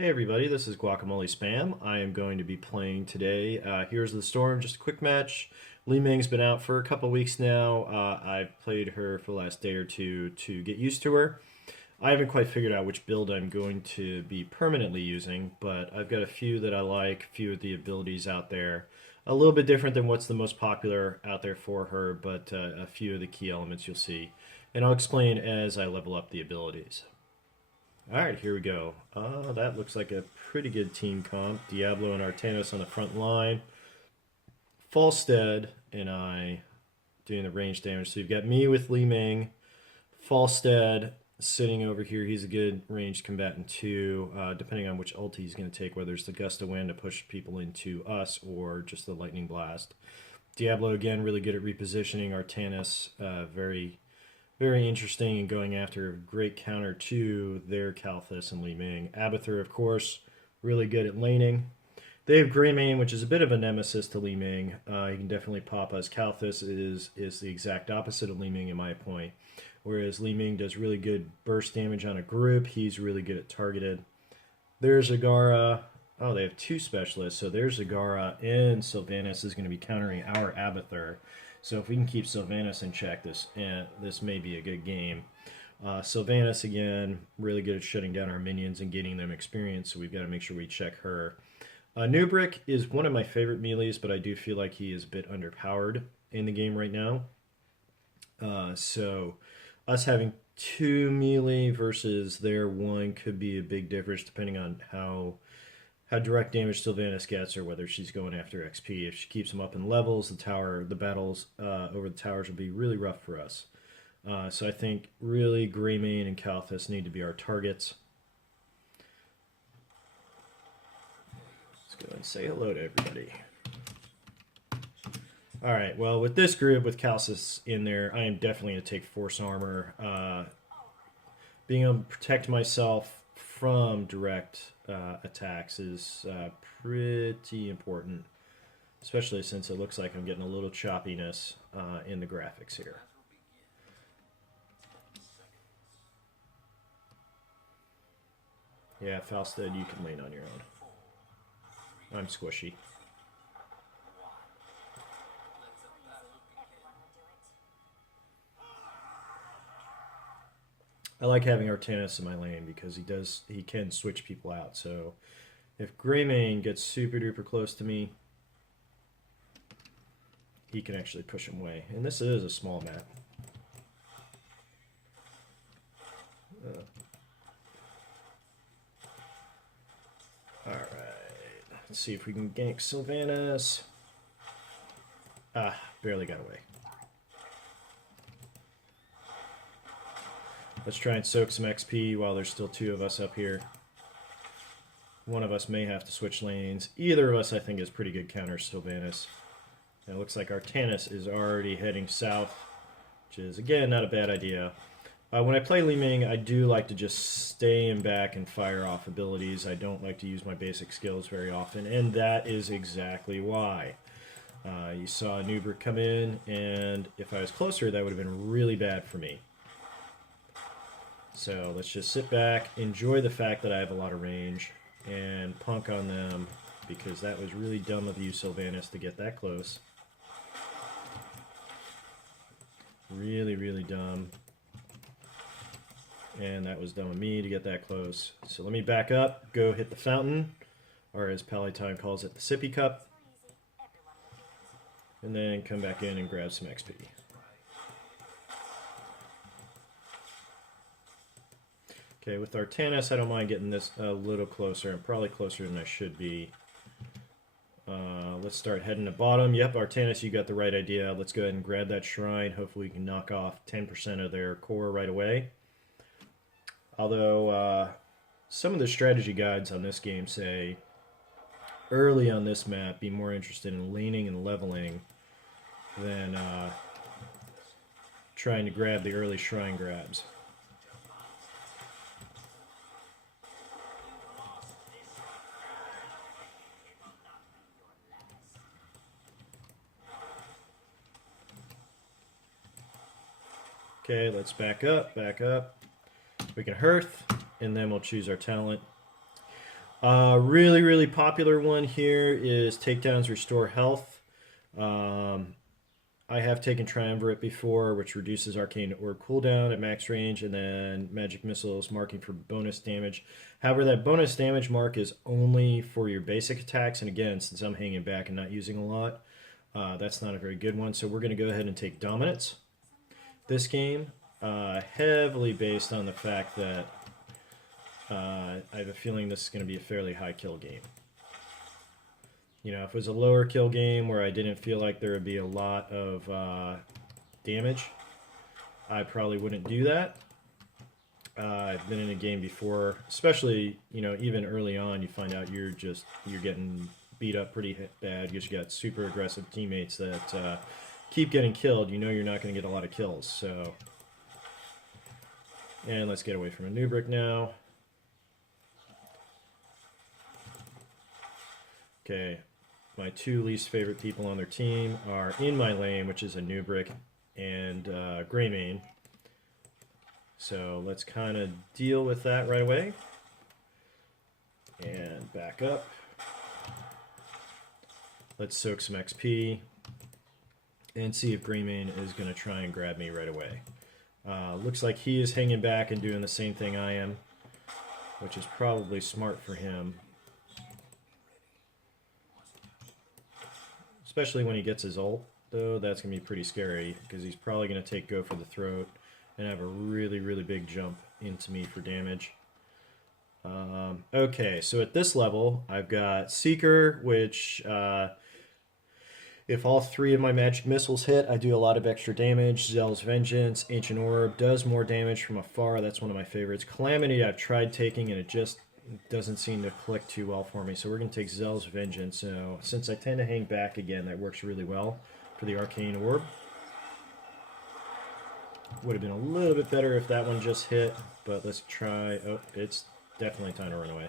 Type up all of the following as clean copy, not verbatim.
Hey everybody, this is GuacamoleSpam. I am going to be playing today Heroes of the Storm, just a quick match. Li-Ming's been out for a couple weeks now. I've played her for the last day or two to get used to her. I haven't quite figured out which build I'm going to be permanently using, but I've got a few that I like, a few of the abilities out there. A little bit different than what's the most popular out there for her, but a few of the key elements you'll see. And I'll explain as I level up the abilities. Alright, here we go. That looks like a pretty good team comp. Diablo and Artanis on the front line. Falstead and I doing the range damage. So you've got me with Li-Ming. Falstead sitting over here. He's a good ranged combatant too, depending on which ulti he's going to take, whether it's the gust of wind to push people into us or just the lightning blast. Diablo, again, really good at repositioning. Artanis, very interesting and going after a great counter to their Kalthus and Li-Ming. Abathur, of course, really good at laning. They have Greymane, which is a bit of a nemesis to Li-Ming. He can definitely pop us. Kalthus is the exact opposite of Li-Ming in my point. Whereas Li-Ming does really good burst damage on a group. He's really good at targeted. There's Agara. Oh, they have two specialists. So there's Agara, and Sylvanas is going to be countering our Abathur. So if we can keep Sylvanas in check, this may be a good game. Sylvanas, again, really good at shutting down our minions and getting them experience, so we've got to make sure we check her. Nubrick is one of my favorite melees, but I do feel like he is a bit underpowered in the game right now. So us having two melee versus their one could be a big difference depending on how direct damage Sylvanas gets, or whether she's going after XP. If she keeps them up in levels, the battles over the towers will be really rough for us. So I think really Greymane and Kalthus need to be our targets. Let's go and say hello to everybody. Alright, well with this group, with Kalthus in there, I am definitely going to take Force Armor. Being able to protect myself from direct attacks is pretty important, especially since it looks like I'm getting a little choppiness in the graphics here. Yeah, Falstead, you can lane on your own. I'm squishy. I like having Artanis in my lane because he can switch people out. So if Greymane gets super duper close to me, he can actually push him away. And this is a small map. Alright, let's see if we can gank Sylvanas. Barely got away. Let's try and soak some XP while there's still two of us up here. One of us may have to switch lanes. Either of us, I think, is pretty good counter Sylvanas. And it looks like Artanis is already heading south, which is, again, not a bad idea. When I play Li-Ming, I do like to just stay in back and fire off abilities. I don't like to use my basic skills very often, and that is exactly why. You saw Nubrick come in, and if I was closer, that would have been really bad for me. So let's just sit back, enjoy the fact that I have a lot of range, and punk on them, because that was really dumb of you, Sylvanas, to get that close. Really, really dumb. And that was dumb of me to get that close. So let me back up, go hit the fountain, or as Palatine calls it, the sippy cup. And then come back in and grab some XP. Okay, with Artanis, I don't mind getting this a little closer. I'm probably closer than I should be. Let's start heading to bottom. Yep, Artanis, you got the right idea. Let's go ahead and grab that shrine. Hopefully we can knock off 10% of their core right away. Although, some of the strategy guides on this game say, early on this map, be more interested in laning and leveling than trying to grab the early shrine grabs. Okay, let's back up. We can hearth, and then we'll choose our talent. Really, really popular one here is takedowns restore health. Um, I have taken Triumvirate before, which reduces Arcane Orb cooldown at max range, and then Magic Missiles marking for bonus damage. However, that bonus damage mark is only for your basic attacks, and again, since I'm hanging back and not using a lot, that's not a very good one. So we're going to go ahead and take Dominance this game, heavily based on the fact that I have a feeling this is going to be a fairly high kill game. You know, if it was a lower kill game where I didn't feel like there would be a lot of damage, I probably wouldn't do that. I've been in a game before, especially, you know, even early on, you find out you're getting beat up pretty bad because you got super aggressive teammates that keep getting killed. You know you're not going to get a lot of kills, so... And let's get away from a new brick now. Okay, my two least favorite people on their team are in my lane, which is a new brick, and Greymane. So let's kind of deal with that right away. And back up. Let's soak some XP and see if Greymane is going to try and grab me right away. Looks like he is hanging back and doing the same thing I am, which is probably smart for him. Especially when he gets his ult, though, that's going to be pretty scary, because he's probably going to take Go for the Throat and have a really, really big jump into me for damage. Okay, so at this level, I've got Seeker, which, if all three of my magic missiles hit, I do a lot of extra damage. Zell's Vengeance, Ancient Orb does more damage from afar. That's one of my favorites. Calamity I've tried taking, and it just doesn't seem to click too well for me. So we're going to take Zell's Vengeance. So since I tend to hang back again, that works really well for the Arcane Orb. Would have been a little bit better if that one just hit, but let's try. Oh, it's definitely time to run away.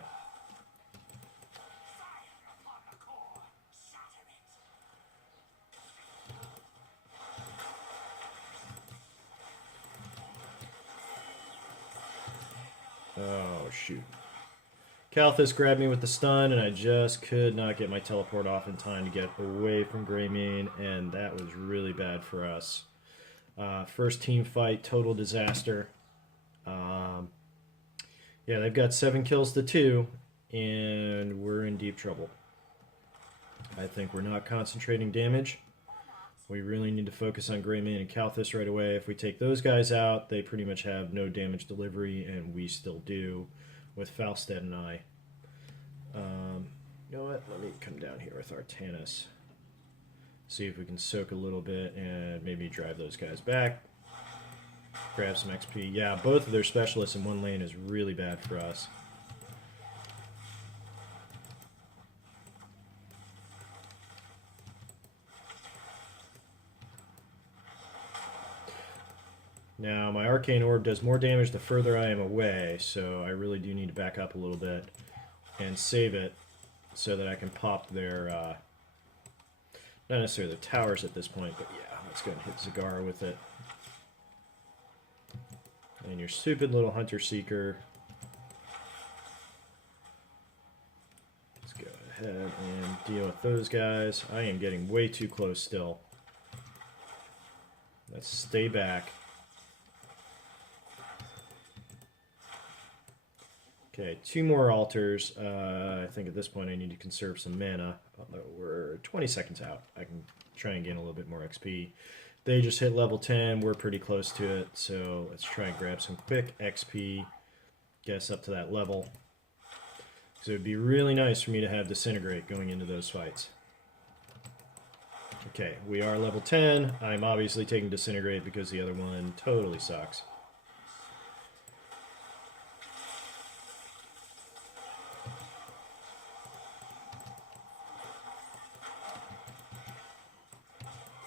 Oh, shoot. Kalthus grabbed me with the stun, and I just could not get my teleport off in time to get away from Greymane, and that was really bad for us. First team fight, total disaster. Yeah, they've got 7 kills to 2, and we're in deep trouble. I think we're not concentrating damage. We really need to focus on Greymane and Kalthus right away. If we take those guys out, they pretty much have no damage delivery, and we still do with Falstad and I. You know what? Let me come down here with Artanis. See if we can soak a little bit and maybe drive those guys back. Grab some XP. Yeah, both of their specialists in one lane is really bad for us. Now, my Arcane Orb does more damage the further I am away, so I really do need to back up a little bit and save it so that I can pop their, not necessarily the towers at this point, but yeah, let's go and hit Zagara with it. And your stupid little Hunter-Seeker. Let's go ahead and deal with those guys. I am getting way too close still. Let's stay back. Okay, 2 more altars. I think at this point I need to conserve some mana. We're 20 seconds out. I can try and gain a little bit more XP. They just hit level 10. We're pretty close to it. So let's try and grab some quick XP. Get us up to that level. So it would be really nice for me to have Disintegrate going into those fights. Okay, we are level 10. I'm obviously taking Disintegrate because the other one totally sucks.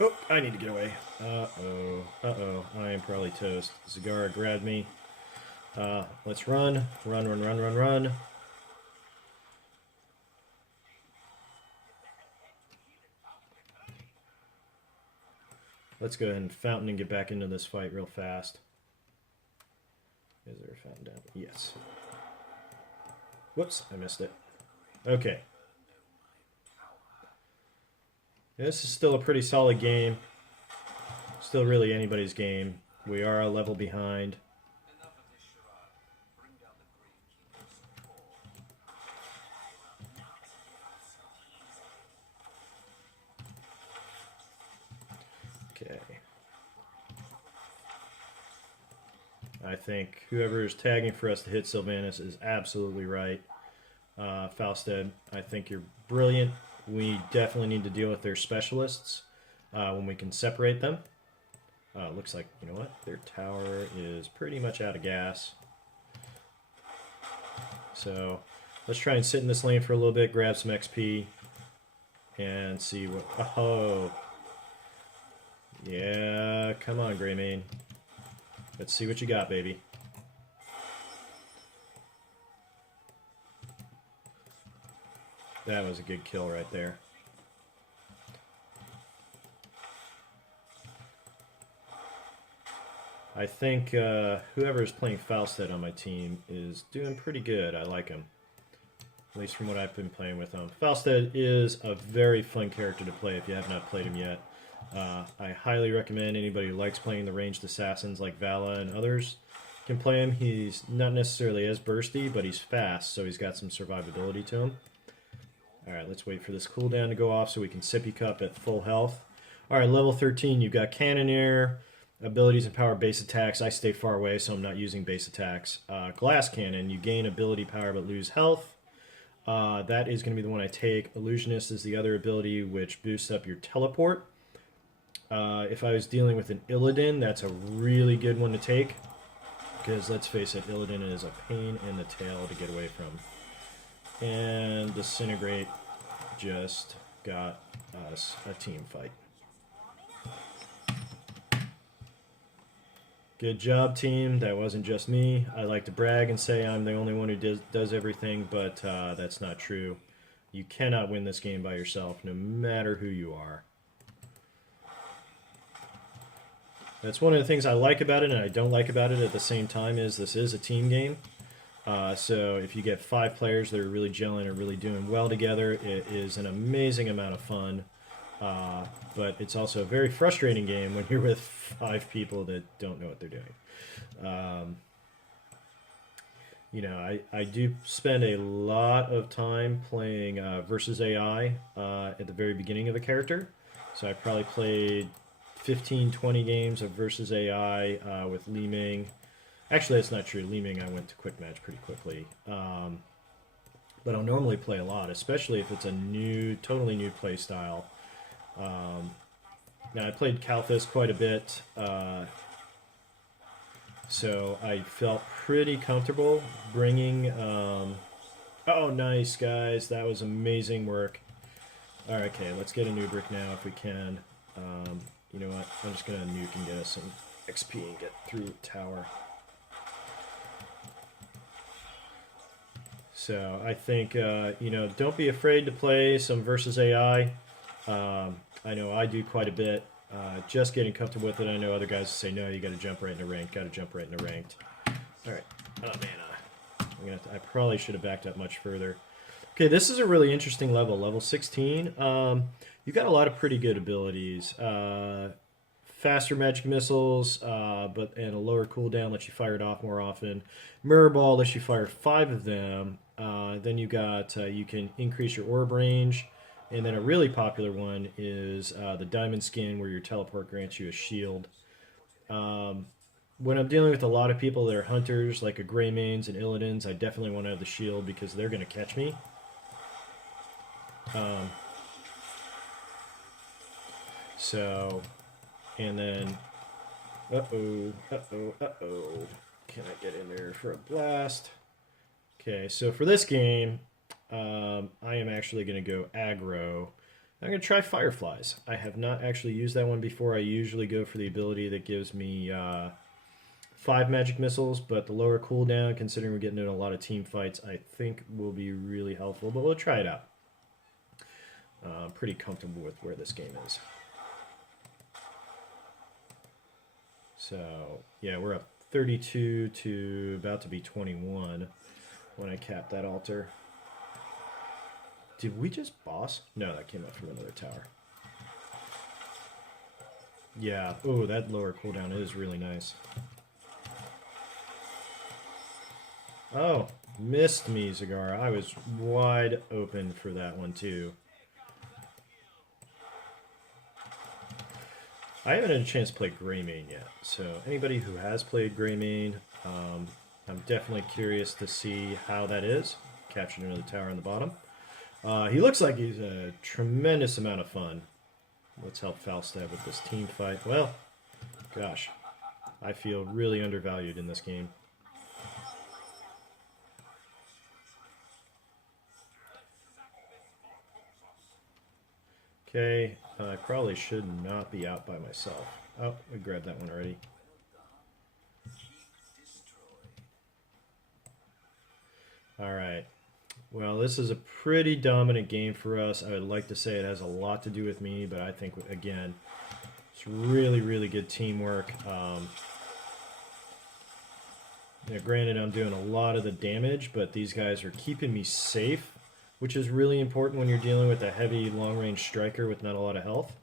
Oh, I need to get away. Uh-oh. Uh-oh. I am probably toast. Zagara grabbed me. Let's run. Run, run, run, run, run. Let's go ahead and fountain and get back into this fight real fast. Is there a fountain down? Yes. Whoops, I missed it. Okay. This is still a pretty solid game. Still really anybody's game. We are a level behind. Okay. I think whoever is tagging for us to hit Sylvanas is absolutely right. Falstead, I think you're brilliant. We definitely need to deal with their specialists when we can separate them. Looks like, you know what? Their tower is pretty much out of gas. So let's try and sit in this lane for a little bit, grab some XP, and see what... Oh! Yeah, come on, Greymane. Let's see what you got, baby. That was a good kill right there. I think whoever is playing Falstead on my team is doing pretty good. I like him. At least from what I've been playing with him. Falstead is a very fun character to play if you have not played him yet. I highly recommend anybody who likes playing the ranged assassins like Vala and others can play him. He's not necessarily as bursty, but he's fast, so he's got some survivability to him. Alright, let's wait for this cooldown to go off so we can Sippy Cup at full health. Alright, level 13, you've got Cannoneer, abilities and power base attacks. I stay far away, so I'm not using base attacks. Glass Cannon, you gain ability power but lose health. That is going to be the one I take. Illusionist is the other ability which boosts up your teleport. If I was dealing with an Illidan, that's a really good one to take. Because, let's face it, Illidan is a pain in the tail to get away from. And Disintegrate just got us a team fight. Good job, team. That wasn't just me. I like to brag and say I'm the only one who does everything, but that's not true. You cannot win this game by yourself, no matter who you are. That's one of the things I like about it and I don't like about it at the same time is this is a team game. So if you get 5 players that are really gelling and really doing well together, it is an amazing amount of fun. But it's also a very frustrating game when you're with 5 people that don't know what they're doing. You know, I do spend a lot of time playing versus AI at the very beginning of a character. So I probably played 15-20 games of versus AI with Li-Ming. Actually, that's not true. Li-Ming I went to quick match pretty quickly. But I'll normally play a lot, especially if it's a new, totally new play style. Now, I played Kalthus quite a bit, so I felt pretty comfortable bringing... Oh, nice, guys. That was amazing work. Alright, okay, let's get a new brick now if we can. You know what? I'm just going to nuke and get us some XP and get through the tower. So I think, you know, don't be afraid to play some versus AI. I know I do quite a bit. Just getting comfortable with it. I know other guys say, no, you got to jump right into ranked. Got to jump right into ranked. All right. Oh, man. I probably should have backed up much further. Okay, this is a really interesting level. Level 16. You've got a lot of pretty good abilities. Faster magic missiles, and a lower cooldown lets you fire it off more often. Mirror Ball lets you fire 5 of them. Then you got you can increase your orb range, and then a really popular one is the Diamond Skin, where your teleport grants you a shield. When I'm dealing with a lot of people that are hunters, like a Greymanes and Illidan's, I definitely want to have the shield because they're going to catch me. And then, uh-oh. Can I get in there for a blast? Okay, so for this game, I am actually going to go aggro. I'm going to try Fireflies. I have not actually used that one before. I usually go for the ability that gives me 5 magic missiles, but the lower cooldown, considering we're getting in a lot of team fights, I think will be really helpful, but we'll try it out. I'm pretty comfortable with where this game is. So, yeah, we're up 32 to about to be 21 when I cap that altar. Did we just boss? No, that came up from another tower. Yeah. Oh, that lower cooldown is really nice. Oh, missed me, Zagara. I was wide open for that one, too. I haven't had a chance to play Greymane yet, so anybody who has played Greymane, I'm definitely curious to see how that is. Captured another tower on the bottom. He looks like he's a tremendous amount of fun. Let's help Falstad with this team fight. Well, gosh, I feel really undervalued in this game. Okay, I probably should not be out by myself. Oh, we grabbed that one already. All right. Well, this is a pretty dominant game for us. I would like to say it has a lot to do with me, but I think, again, it's really, really good teamwork. Granted, I'm doing a lot of the damage, but these guys are keeping me safe, which is really important when you're dealing with a heavy, long-range striker with not a lot of health.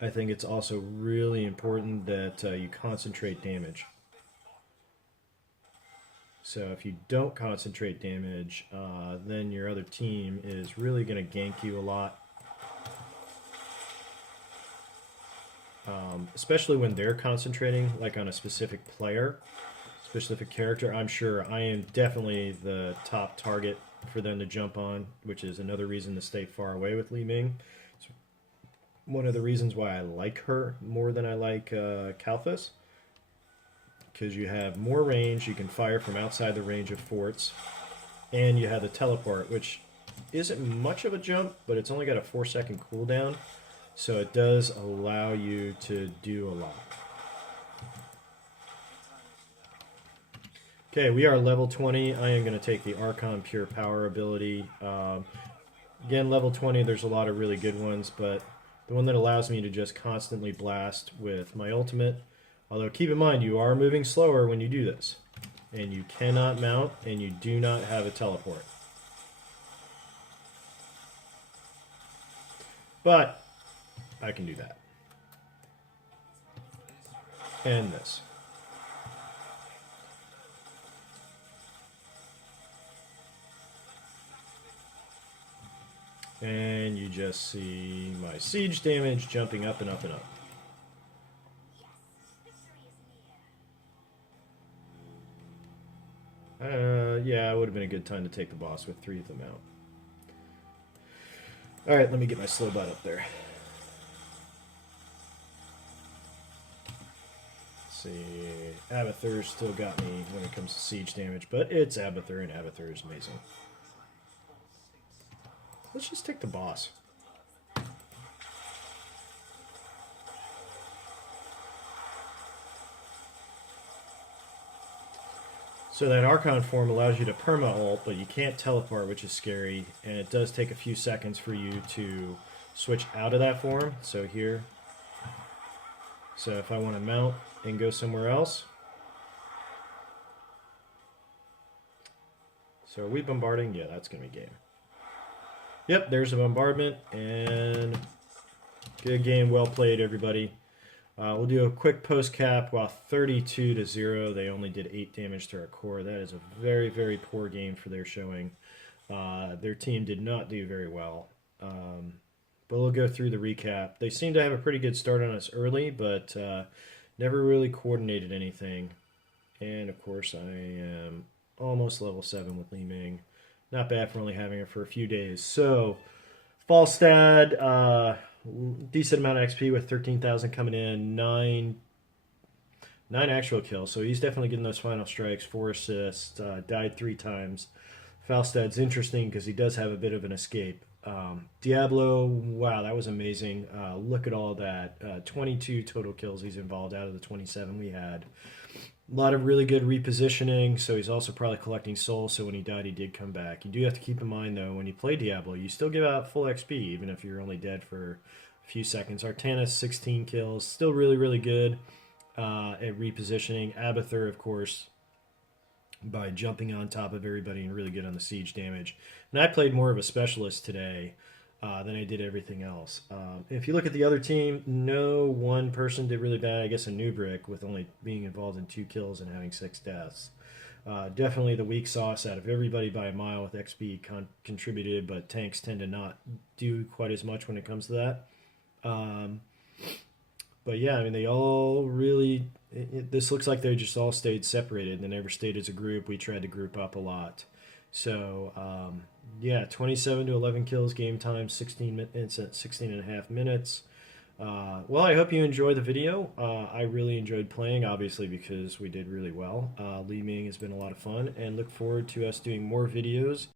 I think it's also really important that you concentrate damage. So if you don't concentrate damage, then your other team is really going to gank you a lot. Especially when they're concentrating, like on a specific player, specific character. I'm sure I am definitely the top target for them to jump on, which is another reason to stay far away with Li-Ming. It's one of the reasons why I like her more than I like Kalphas. Because you have more range, you can fire from outside the range of forts, and you have the teleport, which isn't much of a jump, but it's only got a 4-second cooldown, so it does allow you to do a lot. Okay, we are level 20. I am going to take the Archon Pure Power ability. Again, level 20, there's a lot of really good ones, but the one that allows me to just constantly blast with my ultimate. Although, keep in mind, you are moving slower when you do this. And you cannot mount, and you do not have a teleport. But I can do that. And this. And you just see my siege damage jumping up and up and up. Yeah, it would have been a good time to take the boss with 3 of them out. Alright, let me get my slow butt up there. Let's see. Abathur's still got me when it comes to siege damage, but it's Abathur, and Abathur is amazing. Let's just take the boss. So that Archon form allows you to perma-ult, but you can't teleport, which is scary, and it does take a few seconds for you to switch out of that form. So here. So if I want to mount and go somewhere else. So are we bombarding? Yeah, that's going to be game. Yep, there's a bombardment, and good game, well played, everybody. We'll do a quick post cap. While 32-0, they only did 8 damage to our core. That is a very, very poor game for their showing. Their team did not do very well. But we'll go through the recap. They seem to have a pretty good start on us early, but never really coordinated anything. And of course, I am almost level 7 with Li-Ming. Not bad for only having her for a few days. So, Falstad, decent amount of XP with 13,000 coming in, 9 actual kills. So he's definitely getting those final strikes, 4 assists, died 3 times. Falstad's interesting because he does have a bit of an escape. Diablo, wow, that was amazing. Look at all that. 22 total kills he's involved out of the 27 we had. A lot of really good repositioning, so he's also probably collecting souls, so when he died, he did come back. You do have to keep in mind, though, when you play Diablo, you still give out full XP, even if you're only dead for a few seconds. Artanis, 16 kills, still really, really good at repositioning. Abathur, of course, by jumping on top of everybody and really good on the siege damage. And I played more of a specialist today than I did everything else. If you look at the other team, no one person did really bad. I guess a Nubrick with only being involved in 2 kills and having 6 deaths. Definitely the weak sauce out of everybody by a mile with XP contributed, but tanks tend to not do quite as much when it comes to that. But yeah, I mean, they all really. This looks like they just all stayed separated. They never stayed as a group. We tried to group up a lot. So, yeah, 27 to 11 kills, game time 16 minutes, 16 and a half minutes. Well, I hope you enjoy the video. I really enjoyed playing, obviously, because we did really well. Li-Ming has been a lot of fun, and look forward to us doing more videos